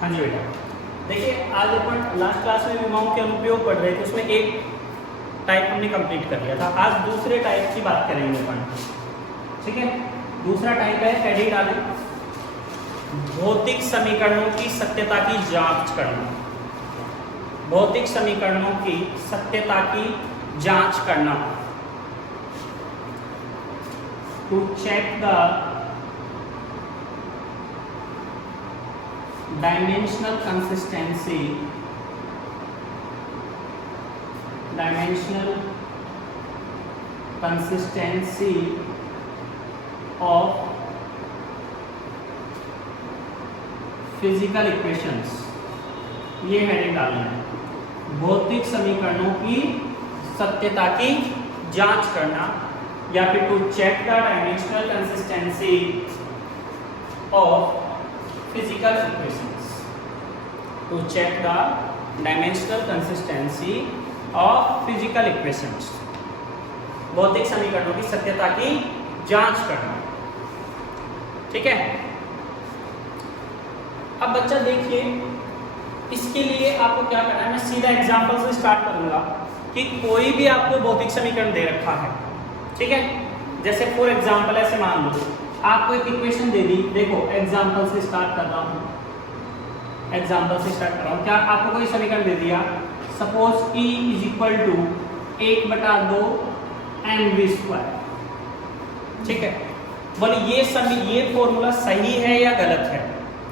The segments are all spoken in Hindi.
हाँ जी बेटा, देखिए आज अपन लास्ट क्लास में विमाओं के अनुप्रयोग पढ़ रहे थे, उसमें एक टाइप हमने कंप्लीट कर लिया था। आज दूसरे टाइप की बात करेंगे अपन, ठीक है। दूसरा टाइप है, हेडिंग डालें, भौतिक समीकरणों की सत्यता की जांच करना। भौतिक समीकरणों की सत्यता की जांच करना, to check the dimensional consistency of physical equations। ये हेडिंग डालना है, भौतिक समीकरणों की सत्यता की जांच करना, या फिर to check the dimensional consistency of physical equations, to check the dimensional consistency of physical equations। भौतिक समीकरणों की सत्यता की जांच करना, ठीक है। अब बच्चा देखिए, इसके लिए आपको क्या करना है, मैं सीधा एग्जांपल से स्टार्ट करूंगा कि कोई भी आपको भौतिक समीकरण दे रखा है, ठीक है। जैसे फॉर एग्जांपल ऐसे मान लो आपको एक इक्वेशन दे दी, देखो एग्जांपल से स्टार्ट कर रहा हूं, क्या आपको कोई समीकरण दे दिया, suppose E is equal to 1/2 mv², ठीक है। बोले ये फॉर्मूला सही है या गलत है,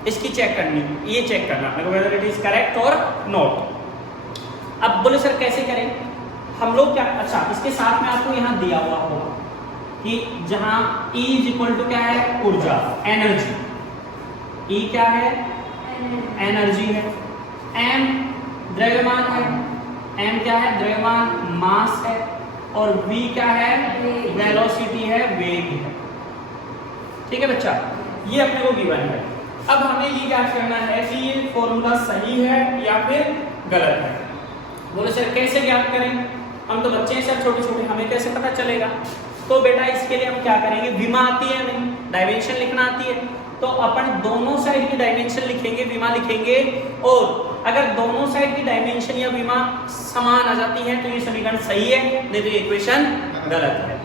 इसकी चेक करनी, ये चेक करना वेदर इट इज करेक्ट और नॉट। अब बोले सर कैसे करें हम लोग, क्या, अच्छा इसके साथ में आपको यहाँ दिया हुआ होगा कि जहां E इज इक्वल टू क्या है, ऊर्जा, एनर्जी। E क्या है, एनर्जी है। M द्रव्यमान है, M क्या है, द्रव्यमान, मास है। और V क्या है, वेलोसिटी है, वेग है, ठीक है बच्चा। ये अपने को गिवन है। अब हमें ये क्या करना है कि ये फॉर्मूला सही है या फिर गलत है। बोले सर कैसे ज्ञात करें, हम तो बच्चे हैं सर, छोटे छोटे, हमें कैसे पता चलेगा। तो बेटा इसके लिए हम क्या करेंगे, विमा आती है हमें, डायमेंशन लिखना आती है, तो अपन दोनों साइड की डायमेंशन लिखेंगे, विमा लिखेंगे। और अगर दोनों साइड की डायमेंशन या विमा समान आ जाती है तो ये समीकरण सही है, नहीं तो ये इक्वेशन गलत है।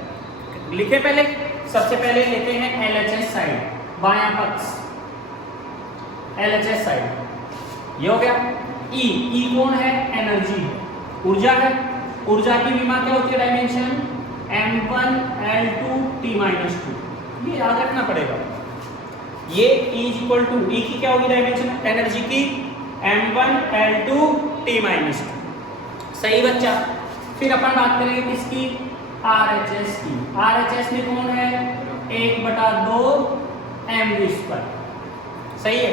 लिखे पहले, सबसे पहले लेते हैं LHS साइड, बायां पक्ष LHS साइड, ये हो गया। E कौन है, एनर्जी, ऊर्जा है। ऊर्जा की विमा क्या होती है, डायमेंशन m1 l2 t-2, ये याद रखना पड़ेगा। ये E is equal to, E की क्या होगी डायमेंशन, एनर्जी की m1 l2 t-2, सही बच्चा। फिर अपन बात करेंगे किसकी, RHS की। RHS में कौन है, 1/2 mv², सही है।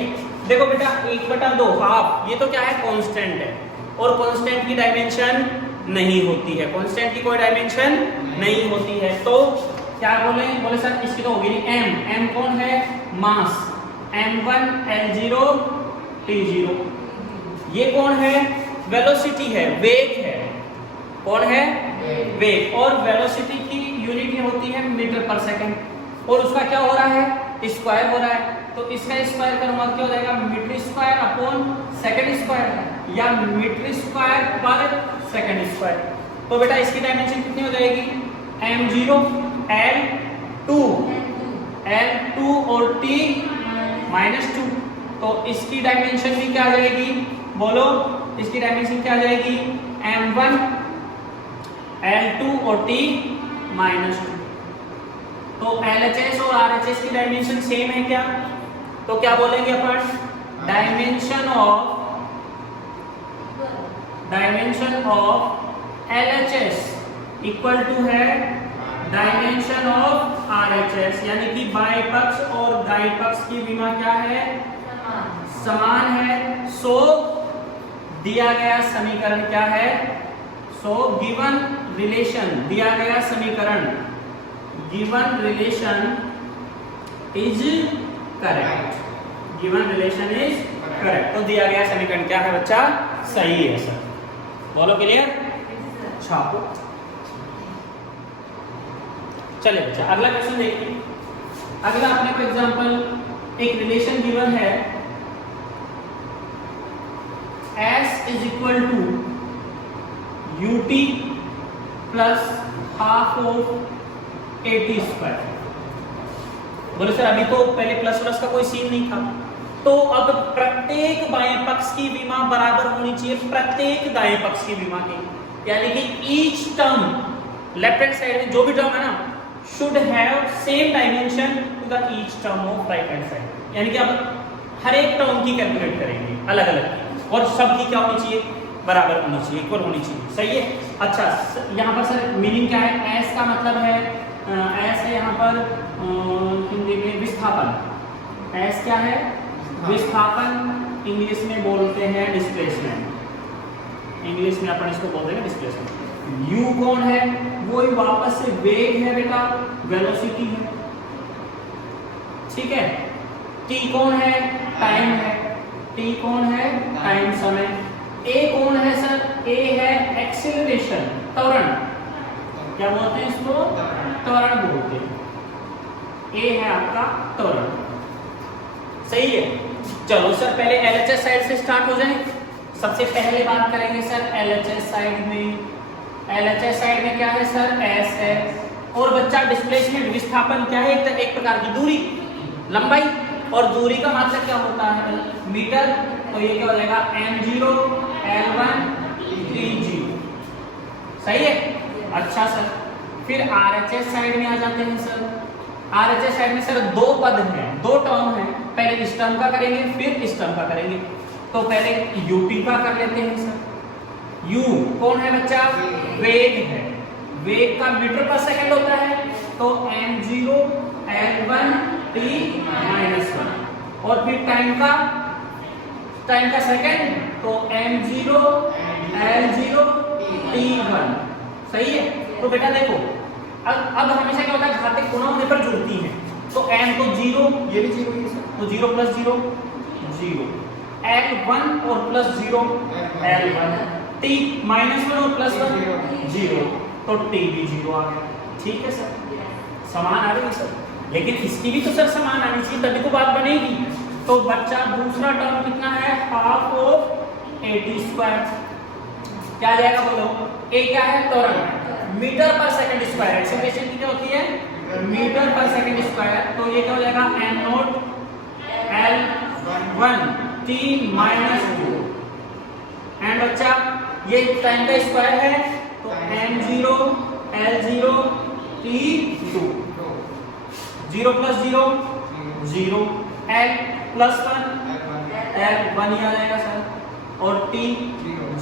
देखो बेटा 1/2 हाफ, ये तो क्या है, कांस्टेंट है, और कांस्टेंट की डायमेंशन नहीं होती है, कांस्टेंट की कोई डायमेंशन नहीं होती है। तो क्या बोले सर इसकी तो होगी M कौन है, मास, m1 l0 t0। ये कौन है, वेलोसिटी है, वेग है, कौन है, वेग। और वेलोसिटी की यूनिट होती है मीटर पर सेकंड, और उसका क्या हो रहा है, स्क्वायर हो रहा है। तो इसका स्क्वायर करूंगा क्या हो जाएगा, metre square upon second square, या metre square per second square. तो बेटा इसकी डायमेंशन कितनी हो जाएगी, m0 l2 और t-2। तो इसकी डायमेंशन भी क्या आ जाएगी, बोलो इसकी डायमेंशन क्या आ जाएगी, m1 l2 और t-2। तो LHS और RHS की डायमेंशन सेम है क्या, तो क्या बोलेंगे अपन, dimension of LHS equal to है डायमेंशन ऑफ RHS, यानी कि बाएं पक्ष और दाएं पक्ष की विमा क्या है, समान है। सो दिया गया समीकरण क्या है, सो गिवन रिलेशन, दिया गया समीकरण, given relation is correct, given relation is correct. तो दिया गया समीकरण क्या है बच्चा, सही है सर, बोलो क्लियर, छापो। चलिए बच्चा अगला क्वेश्चन देखिए। अगला अपने को एग्जांपल एक रिलेशन गिवन है S is equal to ut plus half of AT square. बोले सर अभी तो पहले प्लस प्लस का कोई सीन नहीं था, तो अब प्रत्येक बाएं पक्ष की विमा बराबर होनी चाहिए प्रत्येक दाएं पक्ष की विमा की, यानी कि each term left hand side में जो भी टर्म है ना should have same dimension to the each term of right hand side, यानी कि अब हर एक टर्म की कैलकुलेट करेंगे अलग अलग और सब की क्या होनी चाहिए, बराबर होनी चाहिए, इक्वल होनी चाहिए। सही है। अच्छा यहाँ पर सर मीनिंग क्या है, एस का मतलब है एस है यहाँ पर हिंदी में विस्थापन। एस क्या है, विस्थापन, इंग्लिश में बोलते हैं डिस्प्लेसमेंट, इंग्लिश में अपन इसको बोलते हैं डिस्प्लेसमेंट। यू कौन है, वो वापस से वेग है बेटा, वेलोसिटी है, ठीक है। टी कौन है, टाइम है, टी कौन है, टाइम समय। ए कौन है सर, ए है एक्सीलरेशन, त्वरण, क्या बोलते हैं इसको, त्वरण बोलते हैं। ए है आपका त्वरण। सही है। चलो सर पहले एलएचएस साइड से स्टार्ट हो जाए। सबसे पहले बात करेंगे सर एलएचएस साइड में। एलएचएस साइड में क्या है सर, एस है, और बच्चा डिस्प्लेसमेंट विस्थापन क्या है, एक प्रकार की दूरी, लंबाई, और दूरी का मतलब क्या होता है, मीटर, तो ये क्या हो जाएगा m0 l1 t0। सही है। अच्छा सर फिर आरएचएस साइड में आ जाते हैं सर। आरएचएस साइड में सर दो पद हैं, दो टर्म हैं, पहले इस टर्म का करेंगे फिर इस टर्म का करेंगे। तो पहले यूटी का कर लेते हैं सर। यू कौन है बच्चा, वेग है, वेग का मीटर पर सेकंड होता है, तो m0 l1 t-1, और फिर टाइम का सेकंड, तो m0 l0 t1। सही है। तो बेटा देखो अब हमेशा क्या होता है, घातिक गुणा होने पर जुड़ती है, तो m तो 0, ये भी 0 है, तो 0 प्लस 0 0, l1 और प्लस 0 l1, t माइनस 1 और प्लस 1 0, तो t भी 0 आ गया। ठीक है सर, समान आ रही है सर, लेकिन इसकी भी तो सर समान आनी चाहिए तभी तो बात बनेगी। तो बच्चा दूसरा टर्म कितना है, हाफ ऑफ AT स्क्वायर, क्या आ जाएगा बोलो, ए क्या है, त्वरण, मीटर पर सेकंड स्क्वायर, एक्सीलरेशन की क्या होती है, मीटर पर सेकंड स्क्वायर, तो ये क्या हो जाएगा m0 l1 t-2, एंड बच्चा ये टाइम का स्क्वायर है, तो m0 l0 t2, 0 plus 0 0, l plus 1 l1 ही आ जाएगा सर, और t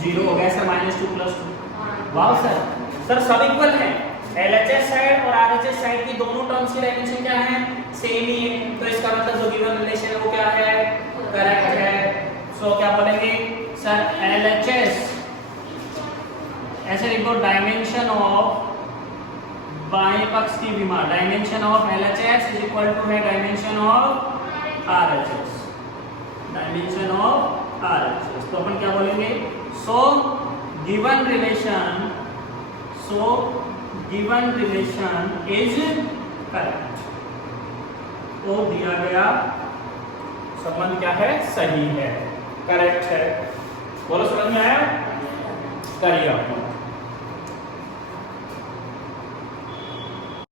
0 हो गया सर, -2 प्लस 2। वाह सर सब इक्वल है। एलएचएस साइड और आरएचएस साइड की दोनों टर्म्स की डायमेंशन क्या है, सेम ही है, तो इसका मतलब जो गिवन रिलेशन है वो क्या है, करेक्ट है। सो क्या बोलेंगे सर, एलएचएस ऐसे लिखो, डायमेंशन ऑफ बाएं पक्ष की विमा, dimension of LHS is equal to है dimension of RHS, dimension of RHS. तो अपन क्या बोलेंगे, so given relation is correct, तो दिया गया संबंध क्या है, सही है, करेक्ट है। बोलो समझ में आया, करिए आप।